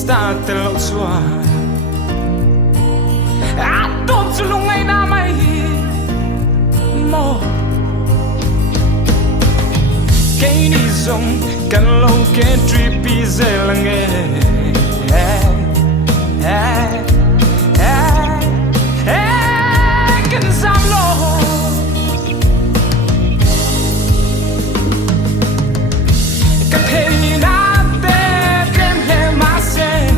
start the lâu xua tốt cho lúc ngày nào mày mò cái đi dòng cần lâu cái trip đi dễ là nghe cần dám lo cái thế na tê kem lệ má xe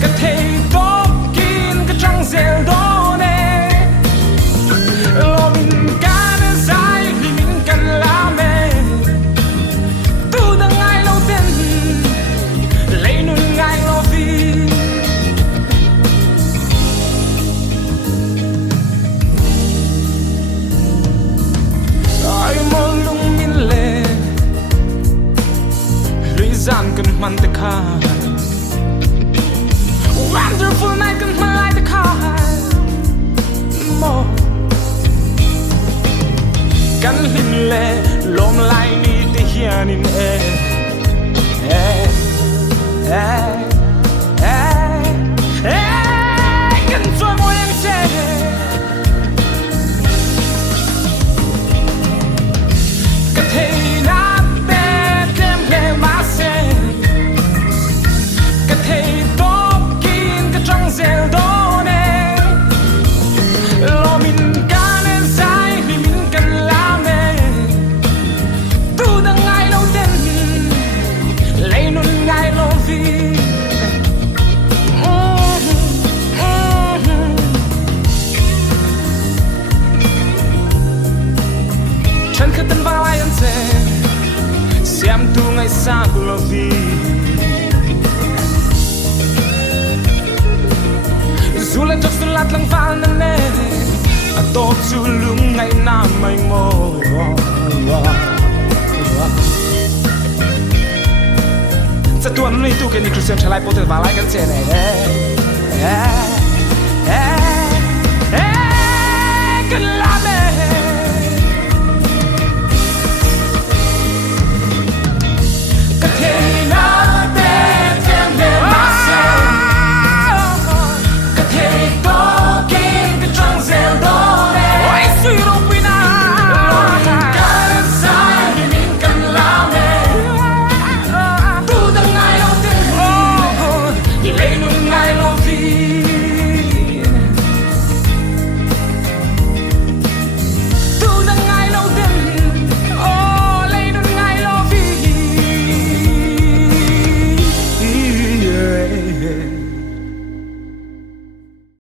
cái thế tốt kín cái trăng dễ đó nè lo mình cá nên dài vì mình cần làm mẹ tu đang ngay lâu tiền lấy nôn ngay lo vì ai mong lung min lệ lũy gian cần man te khai wonderful night cần man lại te khai mo kan hin lệ lom lại ni te hian in kan trôi môi em che cái thế na tê kem lệ má xe cái thế tốt kín cái trăng dễ đó nè lo mình cá nên dài vì mình cần làm nè tu đang ngay lâu tên lấy nôn ngay lo vì chân khơi tân vào ai ăn xe xem tu ngày xa của lo vì dù lên trong xuân lát lăng phá nâng nê tốt dù lung ngày nào mây mô sẽ tuần này tu cái này cứ xem trở lại bố tự vào lại cái xe này